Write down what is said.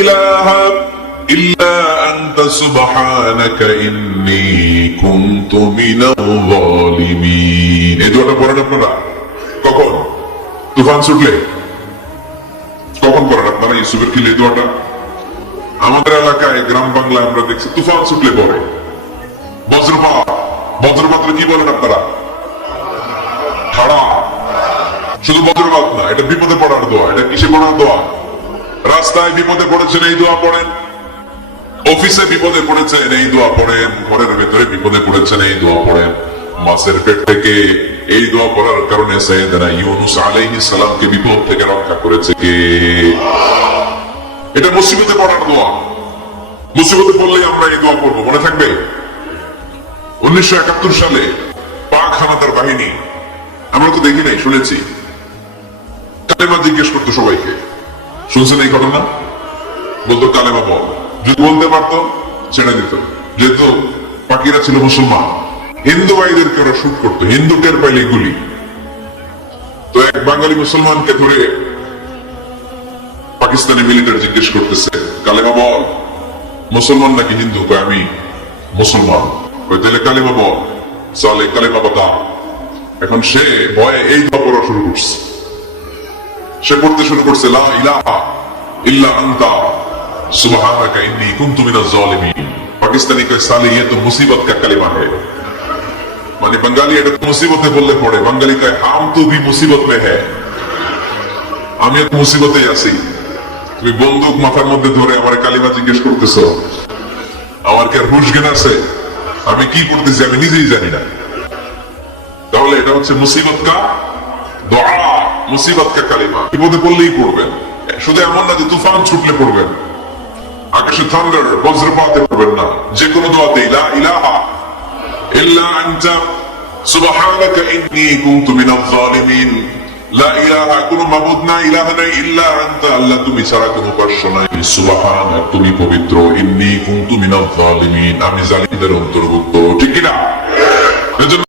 ইলাহা ইল্লা আনতা সুবহানাকা ইন্নী কুনতু মিনাল যালিমিন। এই দোয়াটা পড়েন আপনারা কখন? তুফান ছুটলে কখন পড়েন আপনারা ইউসুফের খিলে দোয়াটা? আমাদের এলাকায় গ্রাম বাংলায় আমরা দেখছি তুফান ছুটলে পড়ে। বজ্রপাত, বজ্রপাতরে কি বলেন আপনারা? খাড়া। শুধু বজ্রপাত না, এটা বিপদে পড়ার দোয়া। এটা কিসে পড়ার দোয়া? রাস্তায় বিপদে পড়েছেন এই দোয়া পড়েন, অফিসে বিপদে পড়েছেন এই দোয়া পড়েন, ঘরের ভেতরে বিপদে পড়েছেন এই দোয়া পড়েন। মাছের পেট থেকে এই দোয়া পড়ার কারণে সাইয়েদনা ইউনূস আলাইহিস সালামকে বিপদ থেকে রক্ষা করেছে কে? এটা মুসিবতে পড়ার দোয়া। মুসিবতে পড়লেই আমরা এই দোয়া পড়বো, মনে থাকবে? 1971 সালে পাক হানাদার বাহিনী, আমরা তো দেখি নাই, শুনেছি, কালেমা জিজ্ঞেস করতো সবাইকে। শুনছেন এই ঘটনা? বলতো কালেমা বল, যদি বলতে পারতো ছেড়ে দিত। যেহেতু পাকিরা ছিল মুসলমান, হিন্দু ভাইদেরকে ওরা শুট করতো, হিন্দু টের পাইলে গুলি। তো এক বাঙালি মুসলমানকে ধরে পাকিস্তানি মিলিটারি জিজ্ঞেস করতেছে, কালেমা বল। মুসলমান নাকি হিন্দু? কয় আমি মুসলমান। কয় তাহলে কালেমা বল। চলে কালেমা বতা। এখন সে ভয়ে এই দোয়া পড়া শুরু করছে। সে পড়তে শুরু করছে, লা ইলাহা ইল্লা আনতা সুবহানাকা ইন্নী কুনতু মিনাজ জালিমিন। পাকিস্তানি কয় সালে ये तो मुसीबत का कलिमा है। মানে বাঙালি এটা মুসিবতে বললে পড়ে, বাঙালি কয় হাম তো ভি মুসিবত মে হ্যায়, আমি তো মুসিবতেই আছি। তুমি বন্দুক মাথার মধ্যে ধরে আমার কালিমা জিজ্ঞেস করতেছো, আমার কি আর হুশ জ্ঞান আছে? আমি কি করতেছি আমি নিজেই জানি না। তাহলে এটা হচ্ছে মুসিবত কা দোয়া, মুসিবত কা কালিমা। বিপদে পড়লেই পড়বেন, শুধু এমন না যে তুফান ছুটলে পড়বেন, আকাশে থান্ডার বজ্রপাতে পড়বেন না। যে কোনো দোয়াতেই লা ইলাহা ইল্লা আনতা সুবহানাকা ইন্নী কুনতু মিনাজ জালিমিন। লা ইলাহা, কোন মাবুদ নাই, ইলাহা নাই, ইল্লা আনতা, আল্লাহ তুমি ছাড়া কোনো উপাস্য নাই, সুবহানাক তুমি পবিত্র, ইন্নী কুনতু মিনাজ জালিমিন আমি জালিমদের অন্তর্ভুক্ত। ঠিক কি না?